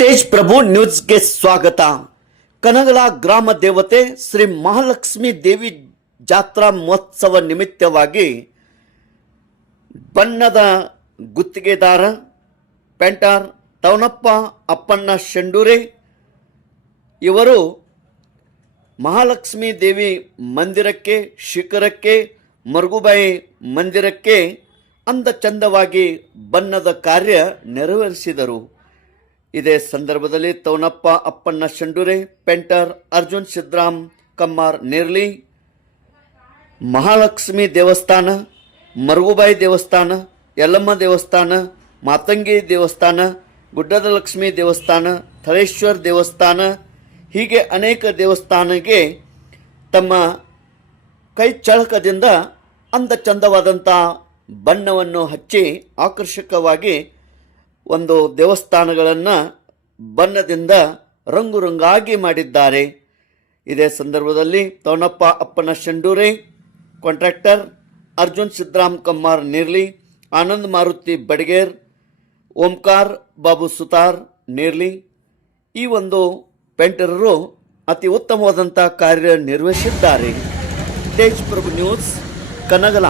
ತೇಜ್ ಪ್ರಭು ನ್ಯೂಸ್ಗೆ ಸ್ವಾಗತ. ಕನಗಲ ಗ್ರಾಮ ದೇವತೆ ಶ್ರೀ ಮಹಾಲಕ್ಷ್ಮಿ ದೇವಿ ಜಾತ್ರಾ ಮಹೋತ್ಸವ ನಿಮಿತ್ತವಾಗಿ ಬಣ್ಣದ ಗುತ್ತಿಗೆದಾರ ಪೇಂಟರ್ ತವನಪ್ಪ ಅಪ್ಪಣ್ಣ ಶೆಂಡೂರೆ ಇವರು ಮಹಾಲಕ್ಷ್ಮಿ ದೇವಿ ಮಂದಿರಕ್ಕೆ, ಶಿಖರಕ್ಕೆ, ಮರುಗುಬಾಯಿ ಮಂದಿರಕ್ಕೆ ಅಂದ ಚಂದವಾಗಿ ಬಣ್ಣದ ಕಾರ್ಯ ನೆರವೇರಿಸಿದರು. ಇದೇ ಸಂದರ್ಭದಲ್ಲಿ ತವನಪ್ಪ ಅಪ್ಪಣ್ಣ ಶೆಂಡೂರೆ, ಪೇಂಟರ್ ಅರ್ಜುನ್ ಸಿದ್ರಾಮ್ ಕಮ್ಮಾರ್ ನೇರ್ಲಿ, ಮಹಾಲಕ್ಷ್ಮಿ ದೇವಸ್ಥಾನ, ಮರುಗುಬಾಯಿ ದೇವಸ್ಥಾನ, ಯಲ್ಲಮ್ಮ ದೇವಸ್ಥಾನ, ಮಾತಂಗಿ ದೇವಸ್ಥಾನ, ಗುಡ್ಡದ ಲಕ್ಷ್ಮಿ ದೇವಸ್ಥಾನ, ಥಳೇಶ್ವರ ದೇವಸ್ಥಾನ ಹೀಗೆ ಅನೇಕ ದೇವಸ್ಥಾನಕ್ಕೆ ತಮ್ಮ ಕೈ ಚಳಕದಿಂದ ಅಂದ ಚಂದವಾದಂಥ ಬಣ್ಣವನ್ನು ಹಚ್ಚಿ ಆಕರ್ಷಕವಾಗಿ ಒಂದು ದೇವಸ್ಥಾನಗಳನ್ನು ಬಣ್ಣದಿಂದ ರಂಗು ರಂಗಾಗಿ ಮಾಡಿದ್ದಾರೆ. ಇದೇ ಸಂದರ್ಭದಲ್ಲಿ ತವನಪ್ಪ ಅಪ್ಪಣ್ಣ ಶೆಂಡೂರೆ, ಕಾಂಟ್ರಾಕ್ಟರ್ ಅರ್ಜುನ್ ಸಿದ್ರಾಮ್ ಕಮ್ಮಾರ್ ನೇರ್ಲಿ, ಆನಂದ್ ಮಾರುತಿ ಬಡಗೇರ್, ಓಂಕಾರ್ ಬಾಬು ಸುತಾರ್ ನೇರ್ಲಿ ಈ ಒಂದು ಪೇಂಟರರು ಅತಿ ಉತ್ತಮವಾದಂಥ ಕಾರ್ಯ ನಿರ್ವಹಿಸಿದ್ದಾರೆ. ತೇಜ್ ಪ್ರಭು ನ್ಯೂಸ್, ಕನಗಲ.